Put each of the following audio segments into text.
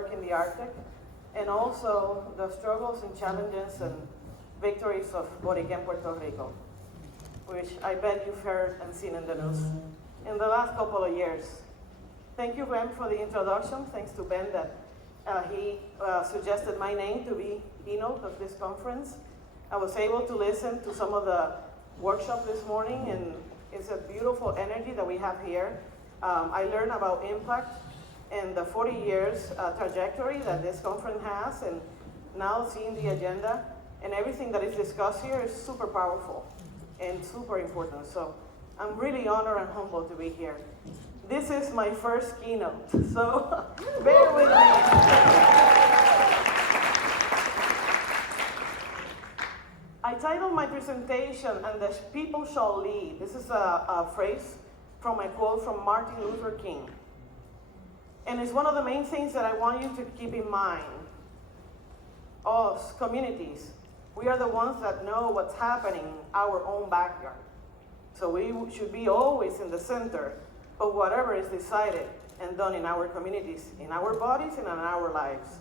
work in the Arctic, and also the struggles and challenges and victories of Boric Puerto Rico, which I bet you've heard and seen in the news in the last couple of years. Thank you, Ben, for the introduction. Thanks to Ben that he suggested my name to be keynote of this conference. I was able to listen to some of the workshop this morning, and it's a beautiful energy that we have here. I learned about impact and the 40 years trajectory that this conference has, and now seeing the agenda and everything that is discussed here is super powerful and super important. So I'm really honored and humbled to be here. This is my first keynote, so bear with me. I titled my presentation, "And the People Shall Lead." This is a phrase from a quote from Martin Luther King. And it's one of the main things that I want you to keep in mind. Us, communities, we are the ones that know what's happening in our own backyard. So we should be always in the center of whatever is decided and done in our communities, in our bodies, and in our lives.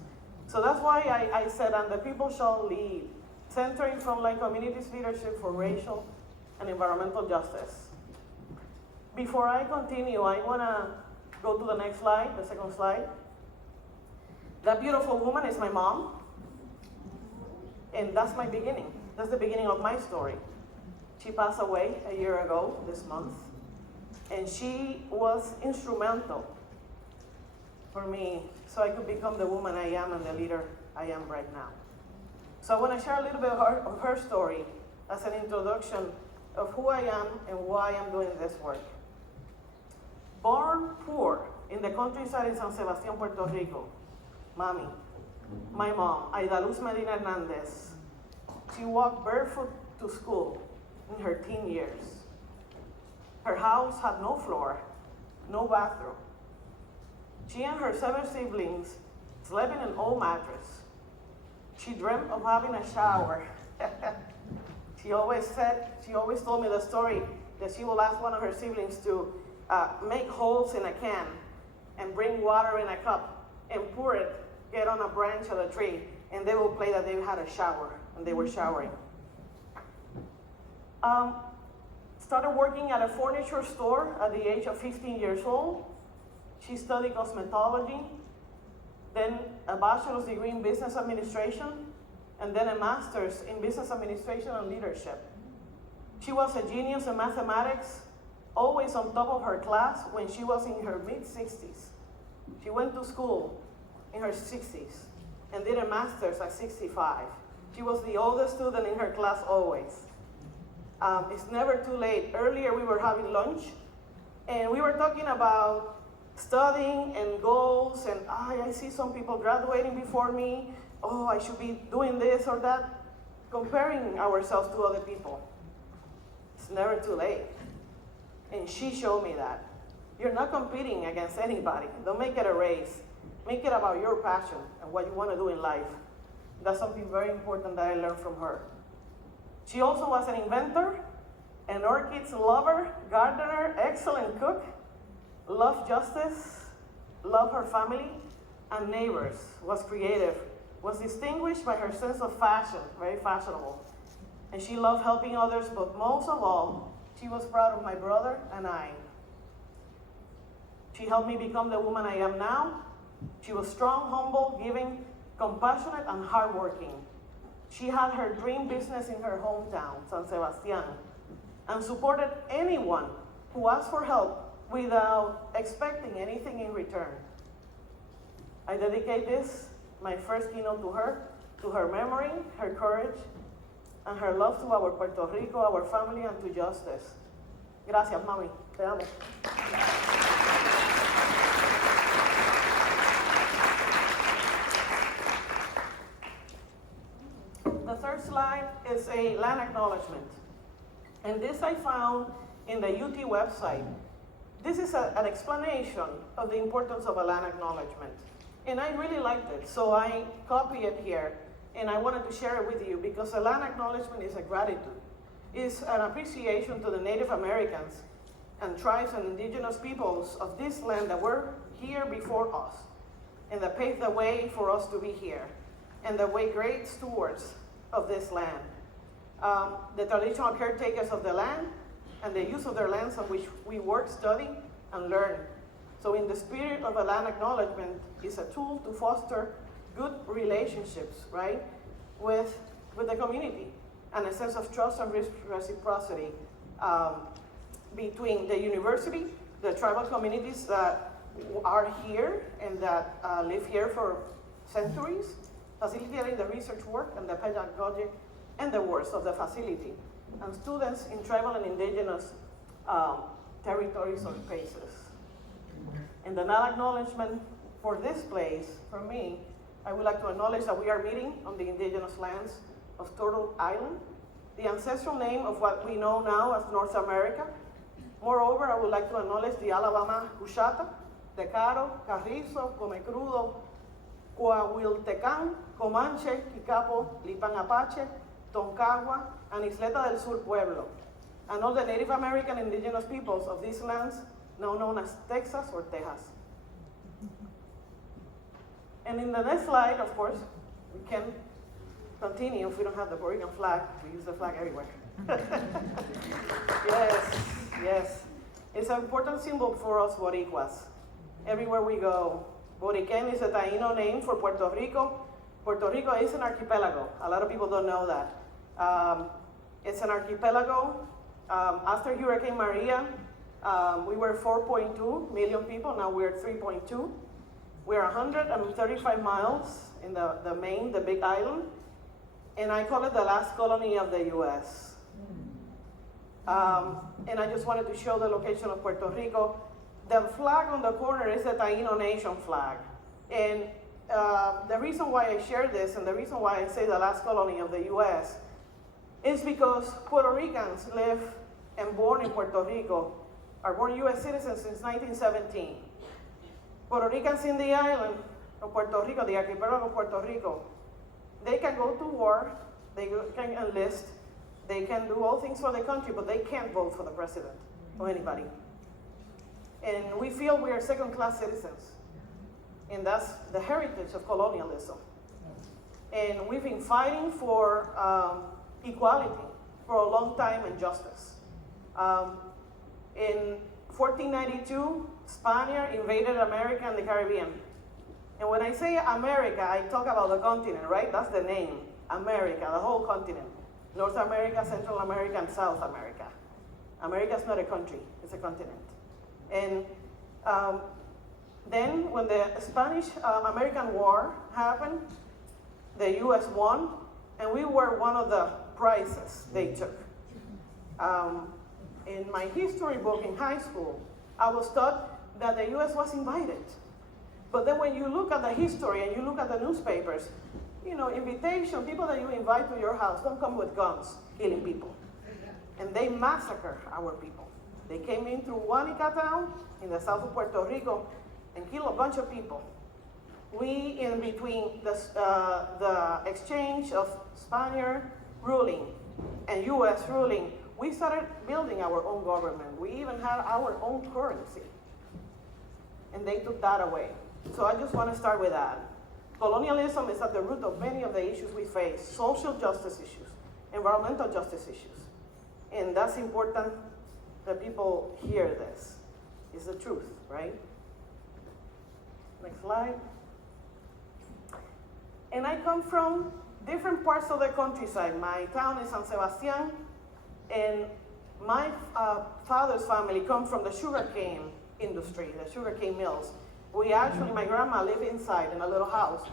So that's why I said, "And the people shall lead," centering Frontline Communities Leadership for Racial and Environmental Justice. Before I continue, I want to go to the next slide, the second slide. That beautiful woman is my mom, and that's my beginning. That's the beginning of my story. She passed away a year ago this month, and she was instrumental for me so I could become the woman I am and the leader I am right now. So I want to share a little bit of her story as an introduction of who I am and why I'm doing this work. Born poor in the countryside in San Sebastián, Puerto Rico, Mami, my mom, Aida Luz Medina Hernandez, she walked barefoot to school in her teen years. Her house had no floor, no bathroom. She and her 7 siblings slept in an old mattress. She dreamt of having a shower. She always told me the story that she will ask one of her siblings to make holes in a can and bring water in a cup and pour it, get on a branch of a tree, and they will play that they had a shower and they were showering. Started working at a furniture store at the age of 15 years old. She studied cosmetology, then a bachelor's degree in business administration, and then a master's in business administration and leadership. She was a genius in mathematics, always on top of her class when she was in her mid-60s. She went to school in her 60s and did a master's at 65. She was the oldest student in her class always. It's never too late. Earlier we were having lunch and we were talking about studying and goals, and I see some people graduating before me. Oh, I should be doing this or that, comparing ourselves to other people. It's never too late. And she showed me that. You're not competing against anybody. Don't make it a race. Make it about your passion and what you want to do in life. That's something very important that I learned from her. She also was an inventor, an orchids lover, gardener, excellent cook, loved justice, loved her family and neighbors, was creative, was distinguished by her sense of fashion, very fashionable. And she loved helping others, but most of all, she was proud of my brother and I. She helped me become the woman I am now. She was strong, humble, giving, compassionate, and hardworking. She had her dream business in her hometown, San Sebastián, and supported anyone who asked for help without expecting anything in return. I dedicate this, my first keynote, to her memory, her courage, and her love to our Puerto Rico, our family, and to justice. Gracias, mami. Te amo. The third slide is a land acknowledgement. And this I found in the UT website. This is an explanation of the importance of a land acknowledgement. And I really liked it, so I copied it here. And I wanted to share it with you because a land acknowledgement is a gratitude. It's an appreciation to the Native Americans and tribes and indigenous peoples of this land that were here before us. and that paved the way for us to be here, and that were great stewards of this land. The traditional caretakers of the land and the use of their lands on which we work, study, and learn. So in the spirit of a land acknowledgement is a tool to foster good relationships, right, with the community, and a sense of trust and reciprocity between the university, the tribal communities that are here and that live here for centuries, facilitating the research work and the pedagogic and the works of the facility, and students in tribal and indigenous territories or spaces. And the non-acknowledgement for this place, for me, I would like to acknowledge that we are meeting on the indigenous lands of Turtle Island, the ancestral name of what we know now as North America. Moreover, I would like to acknowledge the Alabama Cushata, Tecaro, Carrizo, Comecrudo, Coahuiltecan, Comanche, Quicapo, Lipan Apache, Toncagua, and Isleta del Sur Pueblo, and all the Native American indigenous peoples of these lands, now known as Texas or Tejas. And in the next slide, of course, we can continue. If we don't have the Puerto Rican flag, we use the flag everywhere. Yes. It's an important symbol for us Boricuas. Everywhere we go. Boriquen is a Taino name for Puerto Rico. Puerto Rico is an archipelago. A lot of people don't know that. It's an archipelago. After Hurricane Maria, we were 4.2 million people. Now we're 3.2. We're 135 miles in the big island. And I call it the last colony of the US. And I just wanted to show the location of Puerto Rico. The flag on the corner is the Taino Nation flag. And the reason why I share this and the reason why I say the last colony of the US is because Puerto Ricans live and born in Puerto Rico, are born US citizens since 1917. Puerto Ricans in the island of Puerto Rico, the archipelago of Puerto Rico, they can go to war, they can enlist, they can do all things for the country, but they can't vote for the president or anybody. And we feel we are second-class citizens. And that's the heritage of colonialism. And we've been fighting for equality for a long time and justice. In 1492, Spaniards invaded America and the Caribbean. And when I say America, I talk about the continent, right? That's the name, America, the whole continent. North America, Central America, and South America. America is not a country, it's a continent. And then when the Spanish-American War happened, the US won, and we were one of the prizes they took. In my history book in high school, I was taught that the US was invited. But then when you look at the history and you look at the newspapers, you know, invitation, people that you invite to your house don't come with guns, killing people. And they massacre our people. They came in through Huanica town in the south of Puerto Rico and killed a bunch of people. We, in between the exchange of Spaniard ruling and US ruling, we started building our own government. We even had our own currency. And they took that away. So I just want to start with that. Colonialism is at the root of many of the issues we face, social justice issues, environmental justice issues. And that's important that people hear this. It's the truth, right? Next slide. And I come from different parts of the countryside. My town is San Sebastian, and my father's family come from the sugarcane industry, the sugarcane mills. We actually, my grandma lived inside in a little house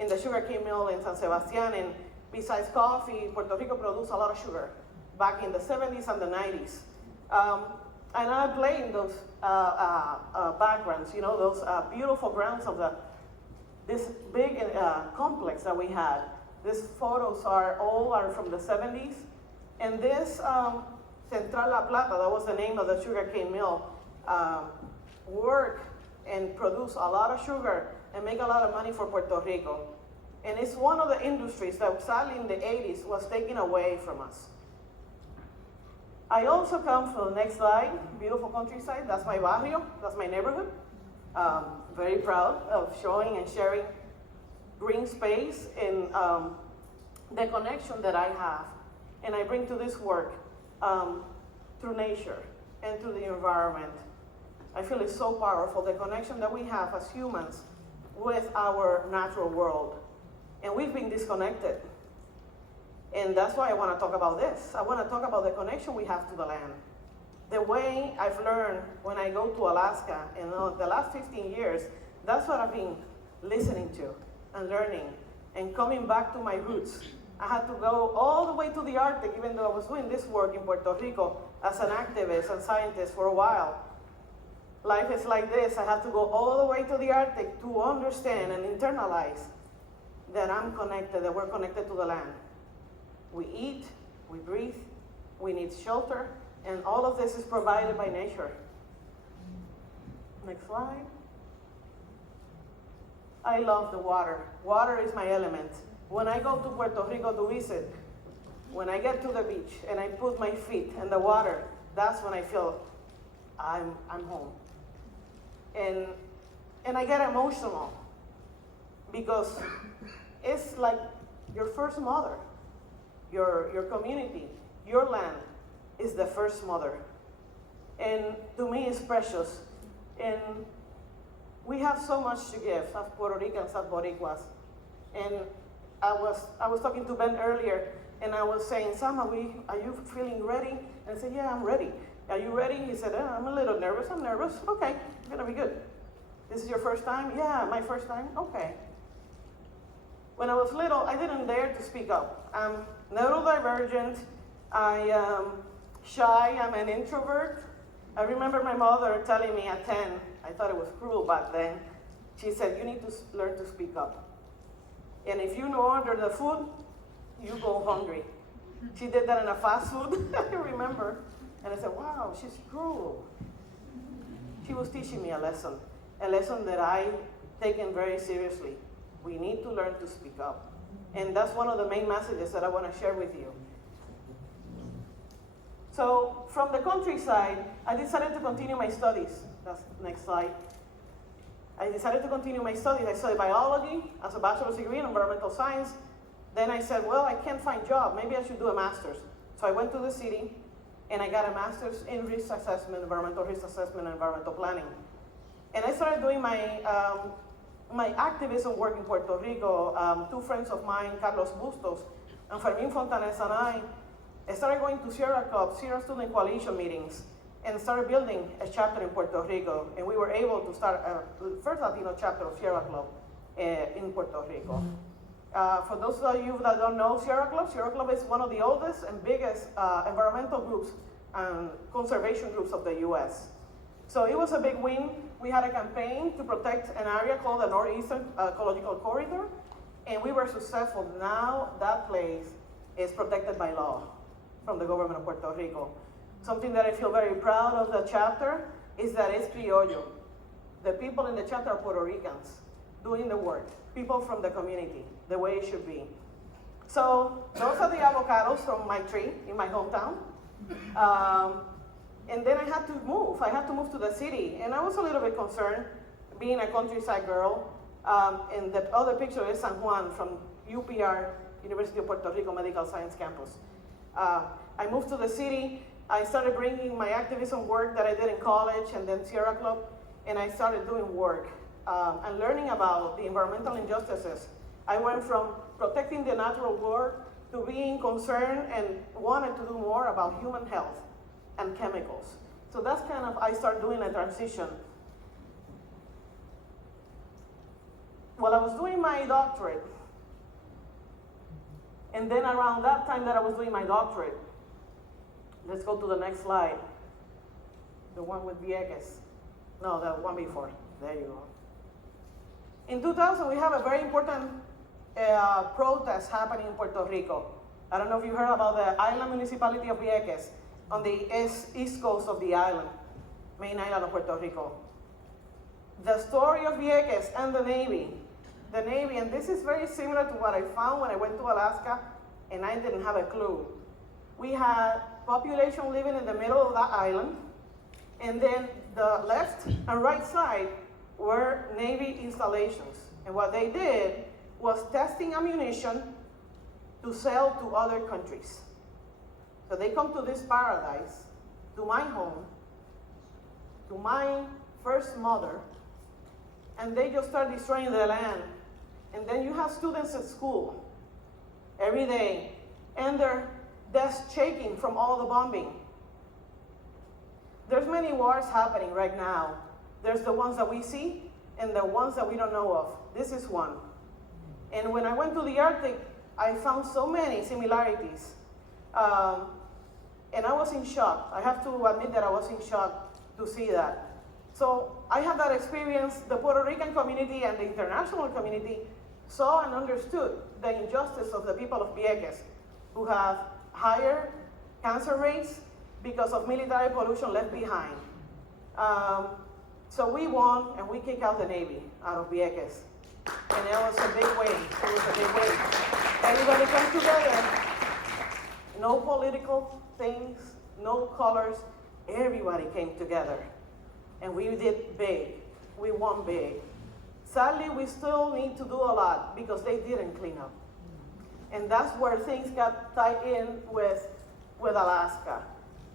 in the sugarcane mill in San Sebastian, and besides coffee, Puerto Rico produced a lot of sugar back in the 70s and the 90s. And I play in those backgrounds, you know, those beautiful grounds of this big complex that we had. These photos are from the 70s. And this Central La Plata, that was the name of the sugarcane mill, work and produce a lot of sugar and make a lot of money for Puerto Rico. And it's one of the industries that sadly in the 80s was taken away from us. I also come from the next slide, beautiful countryside. That's my barrio, that's my neighborhood. Very proud of showing and sharing green space and the connection that I have and I bring to this work through nature and through the environment. I feel it's so powerful, the connection that we have as humans with our natural world. And we've been disconnected. And that's why I want to talk about this. I want to talk about the connection we have to the land. The way I've learned when I go to Alaska, and the last 15 years, that's what I've been listening to and learning and coming back to my roots. I had to go all the way to the Arctic, even though I was doing this work in Puerto Rico as an activist and scientist for a while. Life is like this. I have to go all the way to the Arctic to understand and internalize that I'm connected, that we're connected to the land. We eat, we breathe, we need shelter, and all of this is provided by nature. Next slide. I love the water. Water is my element. When I go to Puerto Rico to visit, when I get to the beach and I put my feet in the water, that's when I feel I'm home. And I get emotional because it's like your first mother, your community, your land is the first mother. And to me, it's precious. And we have so much to give as Puerto Ricans, as Boricuas. And I was talking to Ben earlier, and I was saying, Sam, are you feeling ready? And I said, yeah, I'm ready. Are you ready? He said, I'm a little nervous. I'm nervous. Okay, it's gonna be good. This is your first time? Yeah, my first time? Okay. When I was little, I didn't dare to speak up. I'm neurodivergent. I am shy. I'm an introvert. I remember my mother telling me at 10, I thought it was cruel back then. She said, you need to learn to speak up. And if you no order the food, you go hungry. She did that in a fast food, I remember. And I said, wow, she's cruel. She was teaching me a lesson that I taken very seriously. We need to learn to speak up. And that's one of the main messages that I want to share with you. So from the countryside, I decided to continue my studies. That's the next slide. I decided to continue my studies. I studied biology as a bachelor's degree in environmental science. Then I said, well, I can't find a job. Maybe I should do a master's. So I went to the city and I got a master's in risk assessment, environmental risk assessment, and environmental planning. And I started doing my activism work in Puerto Rico. Two friends of mine, Carlos Bustos and Fermin Fontanes, and I started going to Sierra Club, Sierra Student Coalition meetings, and started building a chapter in Puerto Rico. And we were able to start the first Latino chapter of Sierra Club in Puerto Rico. For those of you that don't know Sierra Club is one of the oldest and biggest environmental groups and conservation groups of the US. So it was a big win. We had a campaign to protect an area called the Northeastern Ecological Corridor, and we were successful. Now that place is protected by law from the government of Puerto Rico. Something that I feel very proud of the chapter is that it's criollo. The people in the chapter are Puerto Ricans doing the work, people from the community, the way it should be. So those are the avocados from my tree in my hometown. And then I had to move. I had to move to the city. And I was a little bit concerned, being a countryside girl. And the other picture is San Juan from UPR, University of Puerto Rico Medical Science Campus. I moved to the city. I started bringing my activism work that I did in college and then Sierra Club, and I started doing work and learning about the environmental injustices. I went from protecting the natural world to being concerned and wanted to do more about human health and chemicals. So that's kind of, I started doing a transition. While I was doing my doctorate, and then around that time that I was doing my doctorate, let's go to the next slide. The one with Vieques. No, the one before. There you go. In 2000, we have a very important protest happening in Puerto Rico. I don't know if you heard about the island municipality of Vieques on the east coast of the island, main island of Puerto Rico. The story of Vieques and the Navy, and this is very similar to what I found when I went to Alaska, and I didn't have a clue. We had population living in the middle of that island, and then the left and right side were Navy installations. And what they did was testing ammunition to sell to other countries. So they come to this paradise, to my home, to my first mother, and they just start destroying the land. And then you have students at school every day, and their desks shaking from all the bombing. There's many wars happening right now. There's the ones that we see and the ones that we don't know of. This is one. And when I went to the Arctic, I found so many similarities. And I was in shock. I have to admit that I was in shock to see that. So I had that experience. The Puerto Rican community and the international community saw and understood the injustice of the people of Vieques, who have higher cancer rates because of military pollution left behind. So we won, and we kicked out the Navy out of Vieques. And it was a big win. It was a big win. Everybody came together. No political things, no colors. Everybody came together. And we did big. We won big. Sadly, we still need to do a lot because they didn't clean up. And that's where things got tied in with Alaska.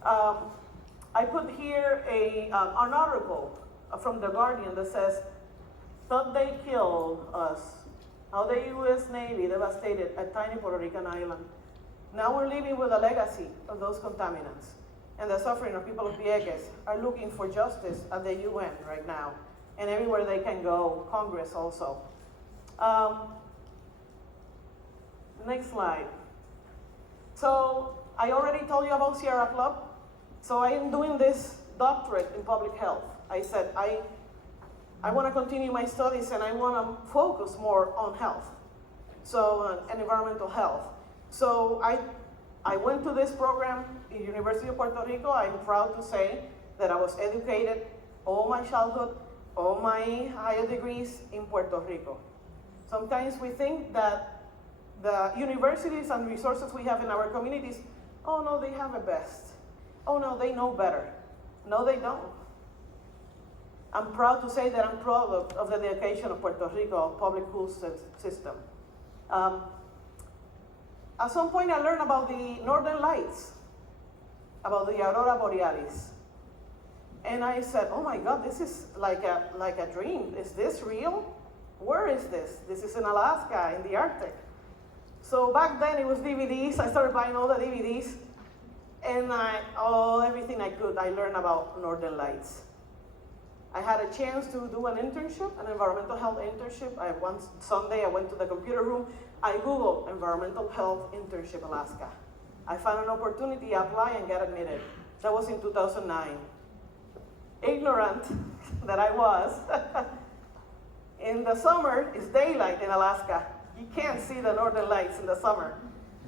I put here an article from The Guardian that says, "Thought they killed us. How the U.S. Navy devastated a tiny Puerto Rican island. Now we're living with a legacy of those contaminants. And the suffering of people of Vieques are looking for justice at the UN right now. And everywhere they can go, Congress also." Next slide. So I already told you about Sierra Club. So I am doing this doctorate in public health. I said, I want to continue my studies and I want to focus more on health, so and environmental health. So I went to this program in University of Puerto Rico. I'm proud to say that I was educated all my childhood, all my higher degrees in Puerto Rico. Sometimes we think that the universities and resources we have in our communities, oh no, they have it best. Oh no, they know better. No, they don't. I'm proud to say that I'm proud of the dedication of Puerto Rico public school system. At some point I learned about the Northern Lights, about the Aurora Borealis. And I said, oh my God, this is like a dream. Is this real? Where is this? This is in Alaska, in the Arctic. So back then it was DVDs. I started buying all the DVDs. And everything I could, I learned about Northern Lights. I had a chance to do an internship, an environmental health internship. One Sunday I went to the computer room. I Googled environmental health internship Alaska. I found an opportunity, apply and get admitted. That was in 2009. Ignorant that I was. In the summer, it's daylight in Alaska. You can't see the Northern Lights in the summer.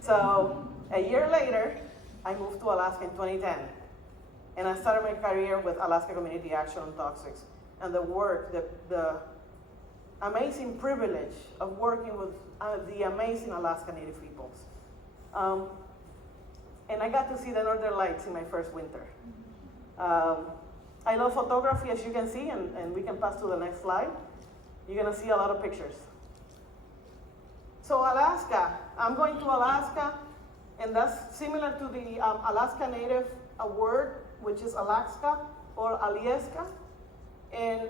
So a year later, I moved to Alaska in 2010. And I started my career with Alaska Community Action on Toxics. And the work, the amazing privilege of working with the amazing Alaska Native peoples. And I got to see the Northern Lights in my first winter. I love photography, as you can see, and we can pass to the next slide. You're gonna see a lot of pictures. So Alaska, I'm going to Alaska, and that's similar to the Alaska Native word, which is Alaska or Alieska. And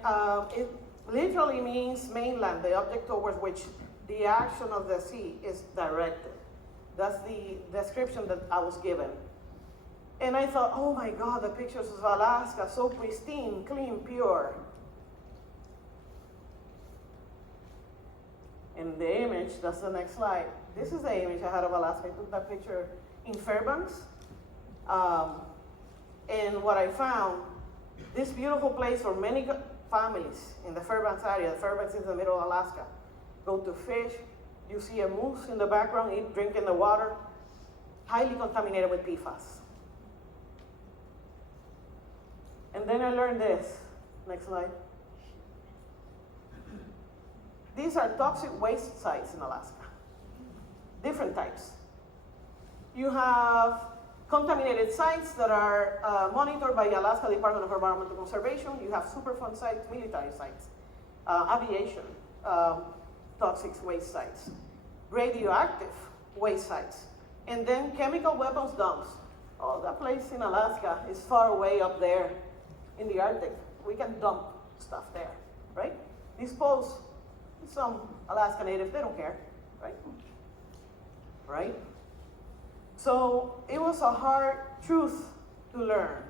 it literally means mainland, the object towards which the action of the sea is directed. That's the description that I was given. And I thought, oh my God, the pictures of Alaska, so pristine, clean, pure. And the image, that's the next slide. This is the image I had of Alaska. I took that picture in Fairbanks. And what I found, this beautiful place for many families in the Fairbanks area. The Fairbanks is in the middle of Alaska. Go to fish, you see a moose in the background, drinking the water, highly contaminated with PFAS. And then I learned this. Next slide. These are toxic waste sites in Alaska. Different types. You have contaminated sites that are monitored by Alaska Department of Environmental Conservation. You have Superfund sites, military sites. aviation, toxic waste sites, radioactive waste sites, and then chemical weapons dumps. Oh, that place in Alaska is far away up there in the Arctic. We can dump stuff there, right? Dispose some Alaska natives, they don't care, right? Right? So it was a hard truth to learn.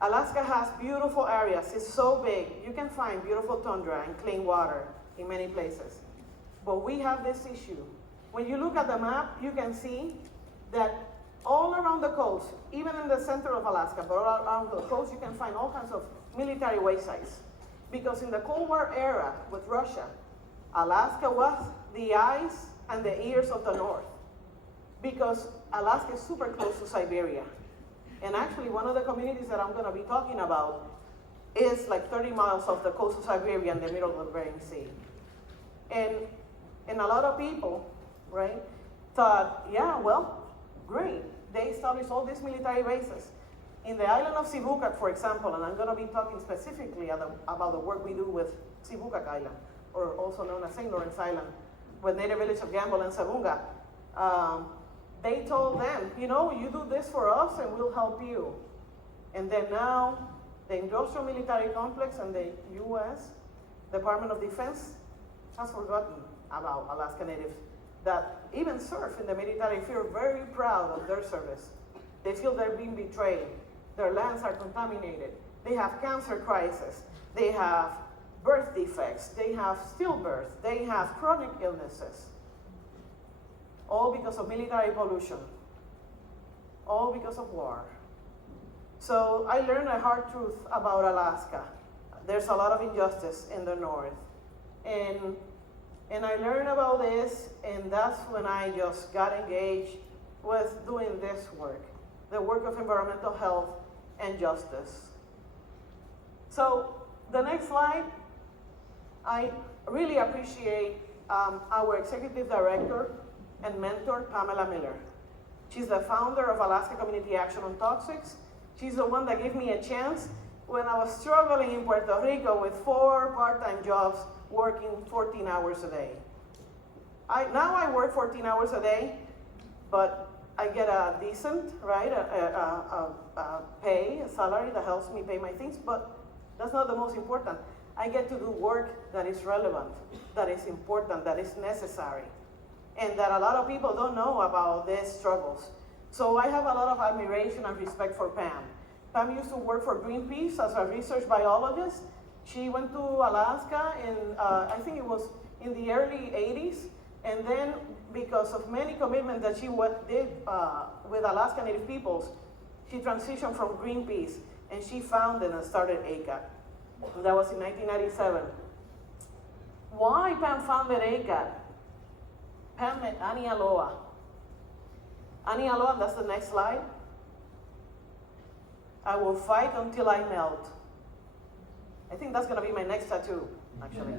Alaska has beautiful areas. It's so big. You can find beautiful tundra and clean water in many places. But we have this issue. When you look at the map, you can see that all around the coast, even in the center of Alaska, but all around the coast, you can find all kinds of military waste sites. Because in the Cold War era with Russia, Alaska was the eyes and the ears of the North. Because Alaska is super close to Siberia. And actually, one of the communities that I'm going to be talking about is like 30 miles off the coast of Siberia in the middle of the Bering Sea. And a lot of people, right, thought, yeah, well, great. They established all these military bases. In the island of Seguinot, for example, and I'm going to be talking specifically about the work we do with Seguinot Island, or also known as St. Lawrence Island, with native village of Gamble and Sabunga. They told them, you know, you do this for us and we'll help you. And then now, the industrial military complex and the U.S. Department of Defense has forgotten about Alaska natives that even serve in the military feel very proud of their service. They feel they're being betrayed. Their lands are contaminated. They have cancer crisis. They have birth defects. They have stillbirth. They have chronic illnesses. All because of military pollution. All because of war. So I learned a hard truth about Alaska. There's a lot of injustice in the North. And I learned about this, and that's when I just got engaged with doing this work, the work of environmental health and justice. So the next slide, I really appreciate our executive director and mentor, Pamela Miller. She's the founder of Alaska Community Action on Toxics. She's the one that gave me a chance when I was struggling in Puerto Rico with 4 part-time jobs, working 14 hours a day. Now I work 14 hours a day, but I get a decent, right, pay, a salary that helps me pay my things, but that's not the most important. I get to do work that is relevant, that is important, that is necessary, and that a lot of people don't know about these struggles. So I have a lot of admiration and respect for Pam. Pam used to work for Greenpeace as a research biologist. She went to Alaska in, I think it was in the early 80s, and then because of many commitments that she did with Alaska Native peoples, she transitioned from Greenpeace, and she founded and started ACAT. That was in 1997. Why Pam founded ACAT? Pam met Annie Aloha. Annie Aloha, that's the next slide. I will fight until I melt. I think that's going to be my next tattoo, actually.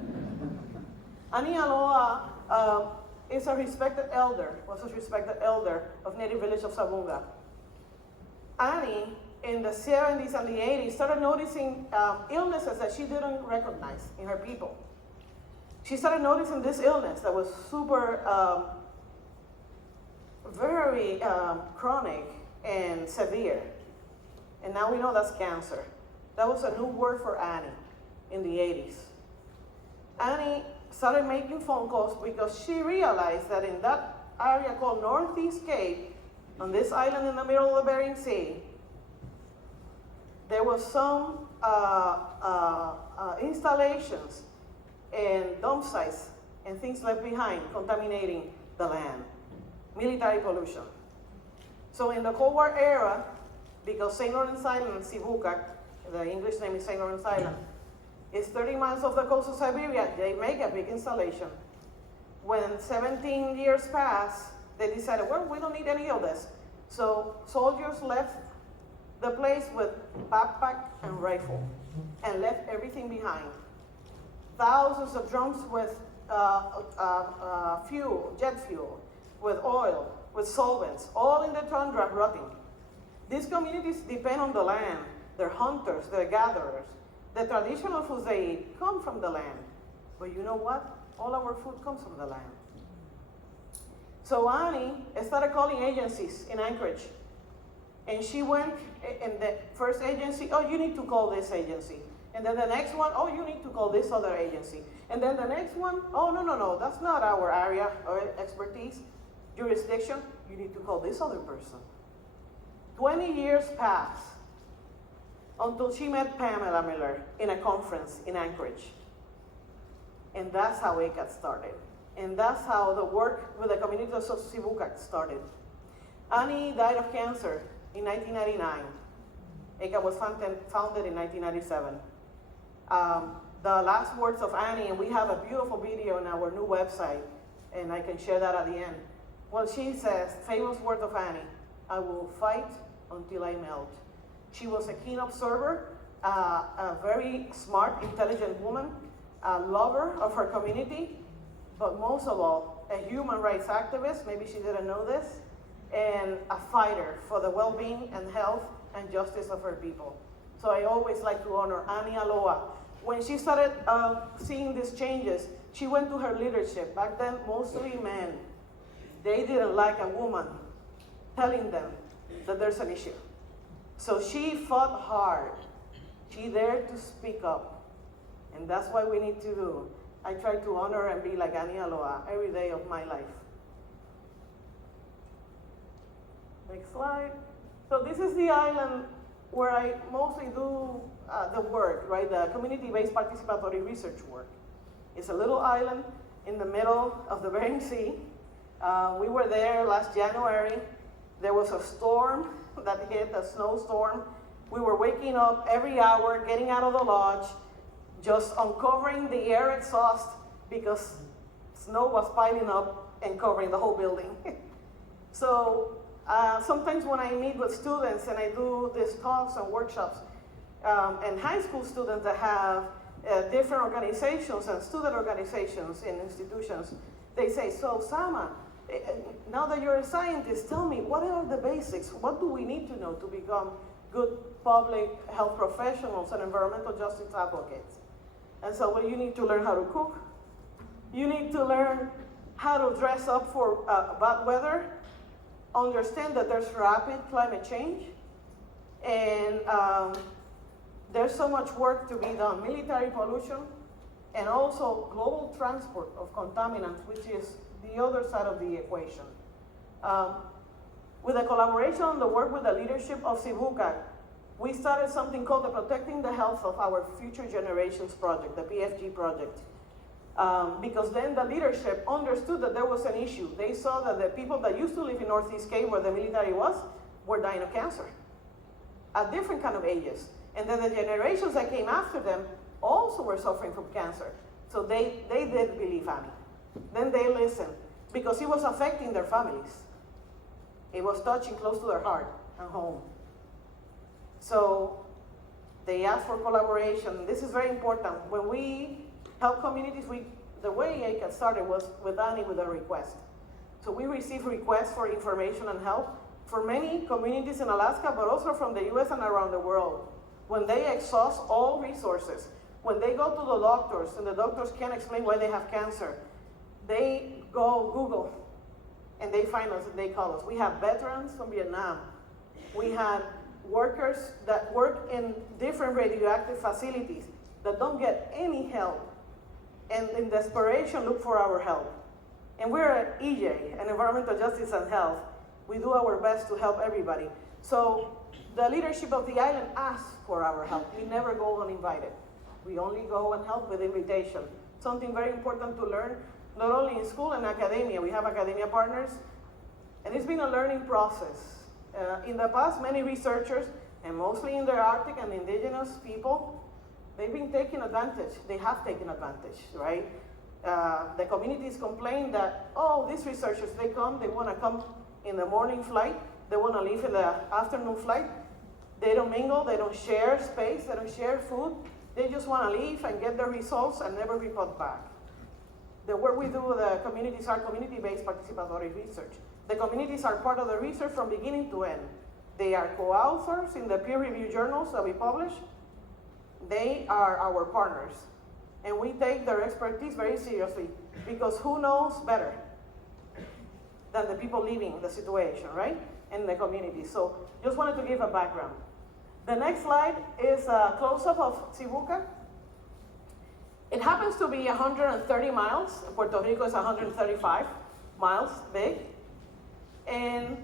Annie Aloha is a respected elder, was a respected elder of native village of Sabunga. Annie, in the 70s and the 80s, started noticing illnesses that she didn't recognize in her people. She started noticing this illness that was super, very chronic and severe. And now we know that's cancer. That was a new word for Annie in the 80s. Annie started making phone calls because she realized that in that area called Northeast Cape, on this island in the middle of the Bering Sea, there was some installations and dump sites and things left behind contaminating the land. Military pollution. So in the Cold War era, because St. Lawrence Island, Seguinot, the English name is St. Lawrence Island, is 30 miles off the coast of Siberia, they make a big installation. When 17 years passed, they decided, well, we don't need any of this. So soldiers left the place with backpack and rifle and left everything behind. Thousands of drums with fuel, jet fuel, with oil, with solvents, all in the tundra rotting. These communities depend on the land. They're hunters, they're gatherers. The traditional foods they eat come from the land. But you know what? All our food comes from the land. So Annie started calling agencies in Anchorage. And she went, and the first agency, oh, you need to call this agency. And then the next one, oh, you need to call this other agency. And then the next one, oh, no, that's not our area or expertise, jurisdiction. You need to call this other person. 20 years passed until she met Pamela Miller in a conference in Anchorage. And that's how ACAT started. And that's how the work with the community of Siberian started. Annie died of cancer in 1999. ACAT was founded in 1997. The last words of Annie, and we have a beautiful video on our new website, and I can share that at the end. Well, she says, famous words of Annie, I will fight until I melt. She was a keen observer, a very smart, intelligent woman, a lover of her community, but most of all, a human rights activist, maybe she didn't know this, and a fighter for the well-being and health and justice of her people. So I always like to honor Annie Aloha. When she started seeing these changes, she went to her leadership. Back then, mostly men. They didn't like a woman telling them that there's an issue. So she fought hard. She dared to speak up. And that's what we need to do. I try to honor and be like Annie Aloha every day of my life. Next slide. So this is the island where I mostly do the work, right? The community-based participatory research work. It's a little island in the middle of the Bering Sea. We were there last January. There was a storm that hit, a snowstorm. We were waking up every hour, getting out of the lodge, just uncovering the air exhaust because snow was piling up and covering the whole building. So sometimes when I meet with students and I do these talks and workshops, and high school students that have different organizations and student organizations in institutions, they say, so Sama, now that you're a scientist, tell me, what are the basics? What do we need to know to become good public health professionals and environmental justice advocates? And so, well, you need to learn how to cook. You need to learn how to dress up for bad weather, understand that there's rapid climate change, and there's so much work to be done. Military pollution, and also global transport of contaminants, which is the other side of the equation. With the collaboration and the work with the leadership of Siberian, we started something called the Protecting the Health of Our Future Generations Project, the PFG project. Because then the leadership understood that there was an issue. They saw that the people that used to live in Northeast Cape, where the military was, were dying of cancer at different kind of ages. And then the generations that came after them also were suffering from cancer. So they did believe Annie. Then they listened, because it was affecting their families. It was touching close to their heart and home. So they asked for collaboration. This is very important. When we help communities, the way ACAT started was with Annie with a request. So we receive requests for information and help for many communities in Alaska, but also from the US and around the world. When they exhaust all resources, when they go to the doctors and the doctors can't explain why they have cancer, they go Google and they find us and they call us. We have veterans from Vietnam. We had workers that work in different radioactive facilities that don't get any help and in desperation look for our help. And we're at EJ, an Environmental Justice and Health. We do our best to help everybody. So the leadership of the island asks for our help. We never go uninvited. We only go and help with invitation. Something very important to learn, not only in school and academia. We have academia partners, and it's been a learning process. In the past, many researchers, and mostly in the Arctic and indigenous people, they've been taking advantage. They have taken advantage, right? The communities complain that, oh, these researchers, they want to come in the morning flight, they want to leave in the afternoon flight. They don't mingle, they don't share space, they don't share food. They just want to leave and get their results and never report back. The work we do with the communities are community-based participatory research. The communities are part of the research from beginning to end. They are co-authors in the peer-reviewed journals that we publish. They are our partners. And we take their expertise very seriously because who knows better than the people living the situation, right? In the community. So just wanted to give a background. The next slide is a close-up of Cibuca. It happens to be 130 miles. Puerto Rico is 135 miles big. And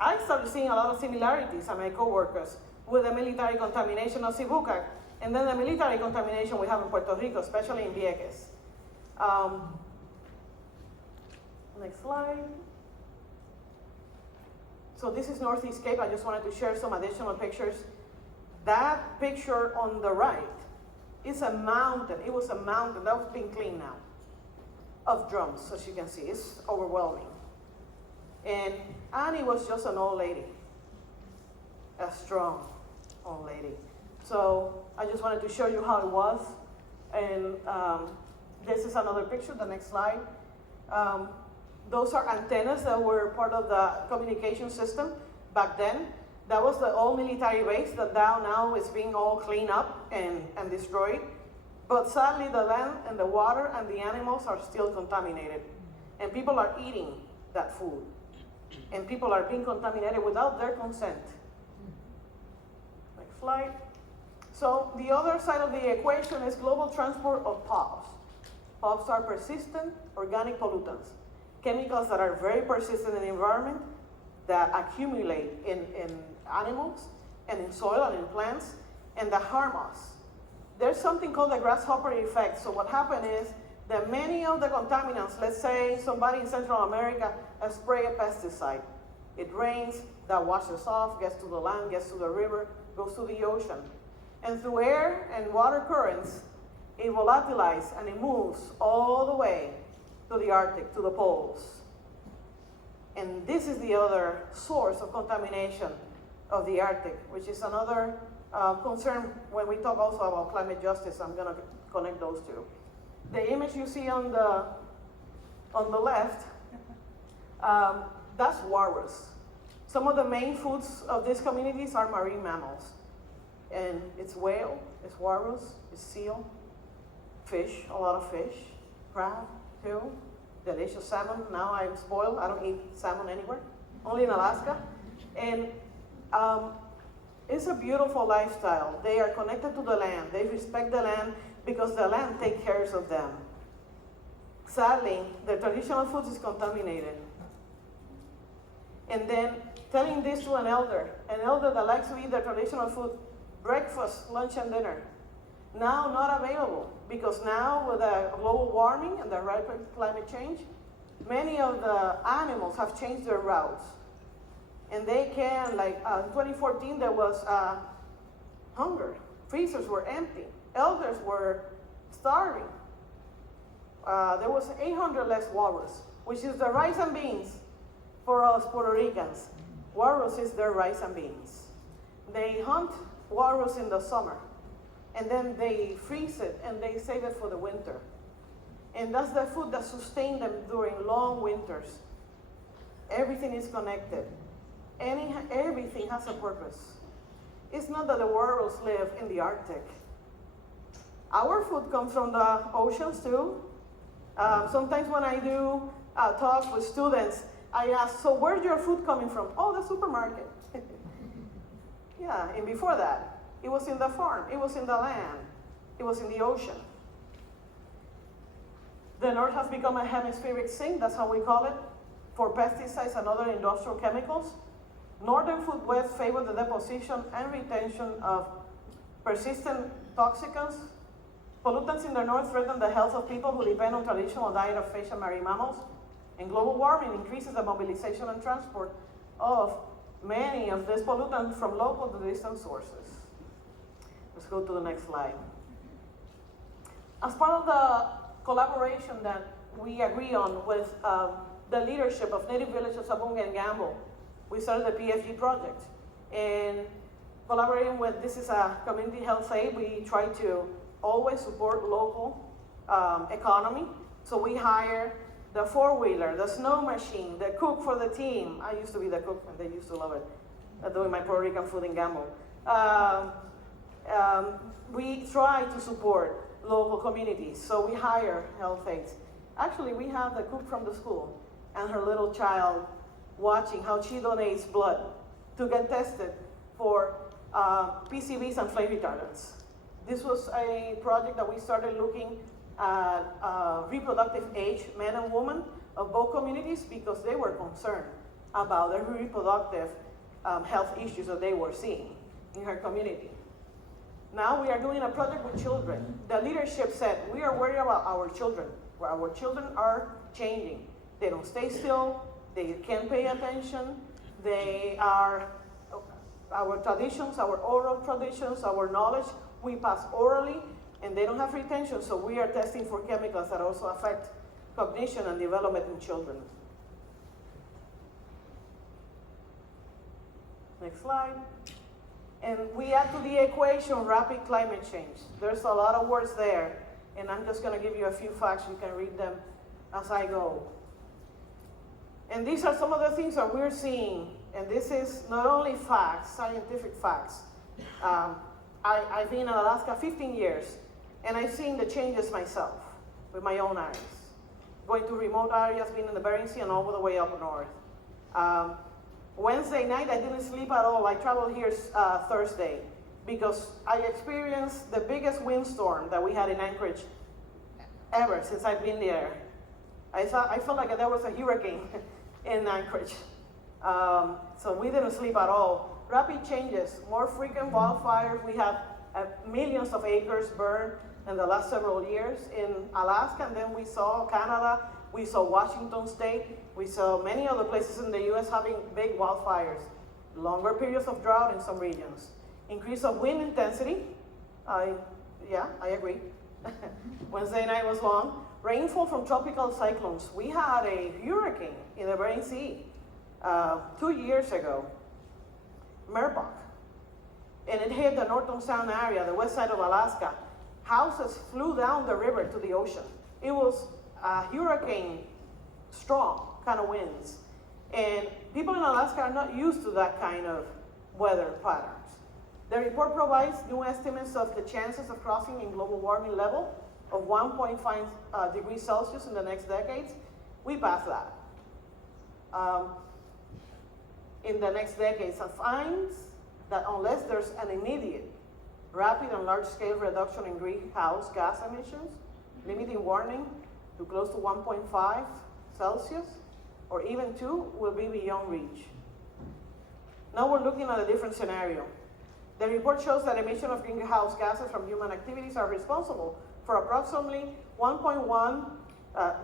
I started seeing a lot of similarities among my coworkers with the military contamination of Cibuca and then the military contamination we have in Puerto Rico, especially in Vieques. Next slide. So this is Northeast Cape. I just wanted to share some additional pictures. That picture on the right is a mountain. It was a mountain that was being cleaned now of drums, as you can see. It's overwhelming. And Annie was just an old lady, a strong old lady. So I just wanted to show you how it was. And this is another picture, the next slide. Those are antennas that were part of the communication system back then. That was the old military base that now is being all cleaned up and destroyed. But sadly, the land and the water and the animals are still contaminated. And people are eating that food. And people are being contaminated without their consent. Next slide. So the other side of the equation is global transport of POPs. POPs are persistent organic pollutants. Chemicals that are very persistent in the environment, that accumulate in animals and in soil and in plants, and that harm us. There's something called the grasshopper effect. So what happened is that many of the contaminants, let's say somebody in Central America spray a pesticide. It rains, that washes off, gets to the land, gets to the river, goes to the ocean. And through air and water currents, it volatilizes and it moves all the way to the Arctic, to the poles. And this is the other source of contamination of the Arctic, which is another concern when we talk also about climate justice. I'm going to connect those two. The image you see on the left, that's walrus. Some of the main foods of these communities are marine mammals. And it's whale, it's walrus, it's seal, fish, a lot of fish, crab, too, delicious salmon. Now I'm spoiled, I don't eat salmon anywhere, only in Alaska. And it's a beautiful lifestyle. They are connected to the land. They respect the land because the land takes care of them. Sadly, the traditional food is contaminated. And then telling this to an elder that likes to eat the traditional food, breakfast, lunch, and dinner, now not available, because now with the global warming and the rapid climate change, many of the animals have changed their routes. And they can, like in 2014, there was hunger. Freezers were empty. Elders were starving. There was 800 less walrus, which is the rice and beans for us Puerto Ricans. Walrus is their rice and beans. They hunt walrus in the summer, and then they freeze it and they save it for the winter. And that's the food that sustains them during long winters. Everything is connected. Everything has a purpose. It's not that the walrus live in the Arctic. Our food comes from the oceans too. Sometimes when I do talks with students, I ask, so where's your food coming from? Oh, the supermarket. Yeah, and before that, it was in the farm, it was in the land, it was in the ocean. The North has become a hemispheric sink, that's how we call it, for pesticides and other industrial chemicals. Northern food webs favor the deposition and retention of persistent toxicants. Pollutants in the North threaten the health of people who depend on traditional diet of fish and marine mammals. And global warming increases the mobilization and transport of many of these pollutants from local to distant sources. Let's go to the next slide. As part of the collaboration that we agree on with the leadership of Native Village of Sabunga and Gamble, we started the PFG project. And collaborating with, this is a community health aid, we try to always support local economy. So we hire the four-wheeler, the snow machine, the cook for the team. I used to be the cook and they used to love it, doing my Puerto Rican food in Gamble. We try to support local communities, so we hire health aides. Actually, we have the cook from the school and her little child watching how she donates blood to get tested for PCBs and flame retardants. This was a project that we started looking at reproductive age, men and women of both communities, because they were concerned about the reproductive health issues that they were seeing in her community. Now we are doing a project with children. The leadership said, we are worried about our children, where our children are changing. They don't stay still, they can't pay attention, they are, our traditions, our oral traditions, our knowledge, we pass orally, and they don't have retention, so we are testing for chemicals that also affect cognition and development in children. Next slide. And we add to the equation rapid climate change. There's a lot of words there, and I'm just going to give you a few facts. You can read them as I go. And these are some of the things that we're seeing, and this is not only facts, scientific facts. I've been in Alaska 15 years, and I've seen the changes myself with my own eyes. Going to remote areas, being in the Bering Sea, and all the way up north. Wednesday night, I didn't sleep at all. I traveled here Thursday because I experienced the biggest windstorm that we had in Anchorage ever since I've been there. I felt like there was a hurricane in Anchorage. So we didn't sleep at all. Rapid changes, more frequent wildfires. We have millions of acres burned in the last several years in Alaska, and then we saw Canada, we saw Washington State, we saw many other places in the US having big wildfires, longer periods of drought in some regions, increase of wind intensity. Yeah, I agree. Wednesday night was long. Rainfall from tropical cyclones. We had a hurricane in the Bering Sea 2 years ago, Merbok, and it hit the Norton Sound area, the west side of Alaska. Houses flew down the river to the ocean. It was hurricane strong kind of winds. And people in Alaska are not used to that kind of weather patterns. The report provides new estimates of the chances of crossing in global warming level of 1.5 degrees Celsius in the next decades. We passed that. In the next decades, and finds that unless there's an immediate, rapid and large-scale reduction in greenhouse gas emissions, limiting warning to close to 1.5 Celsius, or even 2, will be beyond reach. Now we're looking at a different scenario. The report shows that emission of greenhouse gases from human activities are responsible for approximately 1.1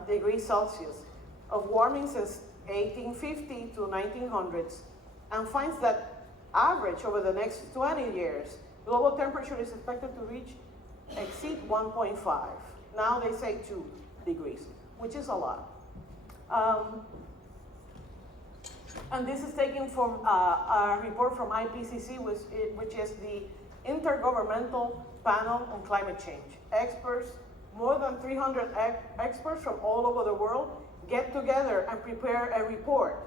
degrees Celsius of warming since 1850 to 1900s, and finds that average over the next 20 years, global temperature is expected to exceed 1.5. Now they say 2 degrees, which is a lot. And this is taken from a report from IPCC, which is the Intergovernmental Panel on Climate Change. Experts, more than 300 experts from all over the world, get together and prepare a report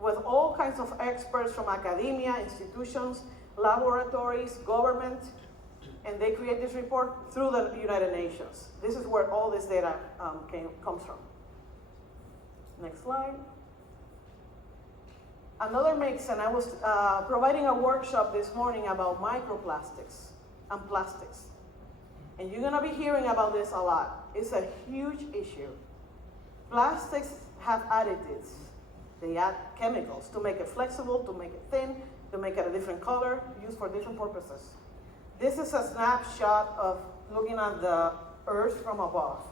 with all kinds of experts from academia, institutions, laboratories, government, and they create this report through the United Nations. This is where all this data comes from. Next slide. Another mix, and I was providing a workshop this morning about microplastics and plastics. And you're gonna be hearing about this a lot. It's a huge issue. Plastics have additives. They add chemicals to make it flexible, to make it thin, to make it a different color, used for different purposes. This is a snapshot of looking at the Earth from above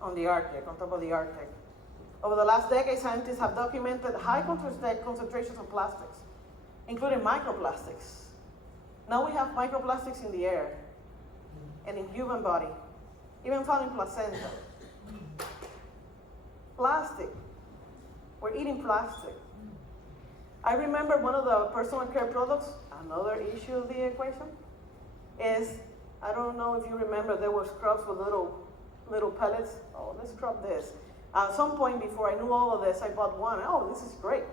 on the Arctic, on top of the Arctic. Over the last decade, scientists have documented high concentrations of plastics, including microplastics. Now we have microplastics in the air and in human body, even found in placenta. Plastic. We're eating plastic. I remember one of the personal care products, another issue of the equation, is, I don't know if you remember, there were scrubs with little pellets. Oh, let's scrub this. At some point before I knew all of this, I bought one. Oh, this is great.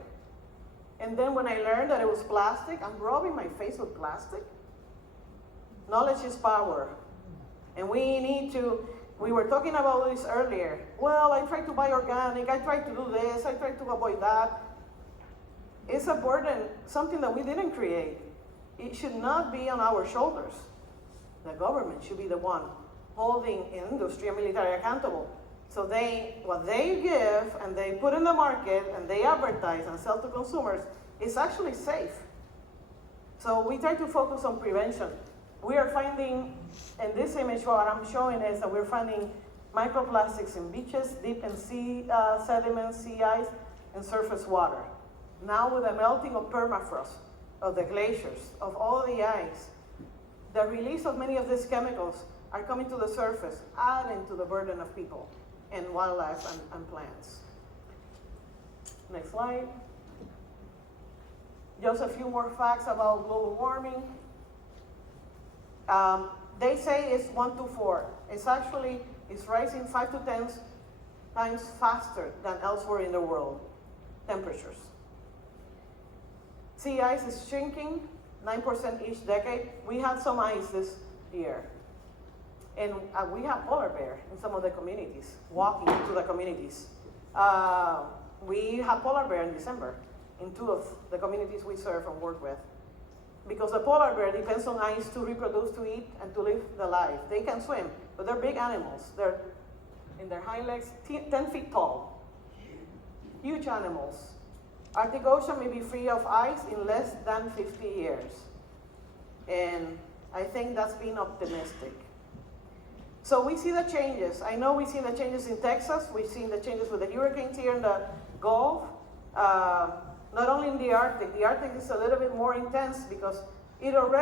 And then when I learned that it was plastic, I'm rubbing my face with plastic. Knowledge is power. And we were talking about this earlier. Well, I try to buy organic, I try to do this, I try to avoid that. It's a burden, something that we didn't create. It should not be on our shoulders. The government should be the one holding industry and military accountable. So what they give and they put in the market and they advertise and sell to consumers is actually safe. So we try to focus on prevention. We are finding, in this image what I'm showing is that we're finding microplastics in beaches, deep in sea sediments, sea ice, and surface water. Now with the melting of permafrost, of the glaciers, of all the ice, the release of many of these chemicals are coming to the surface, adding to the burden of people and wildlife and plants. Next slide. Just a few more facts about global warming. They say it's 1 to 4. It's rising 5 to 10 times faster than elsewhere in the world, temperatures. Sea ice is shrinking 9% each decade. We had some ice this year. And we have polar bear in some of the communities, walking into the communities. We have polar bear in December in 2 of the communities we serve and work with. Because the polar bear depends on ice to reproduce, to eat, and to live the life. They can swim, but they're big animals. They're in their hind legs, 10 feet tall. Huge animals. Arctic Ocean may be free of ice in less than 50 years. And I think that's being optimistic. So we see the changes. I know we've seen the changes in Texas. We've seen the changes with the hurricanes here in the Gulf. Not only in the Arctic is a little bit more intense because it already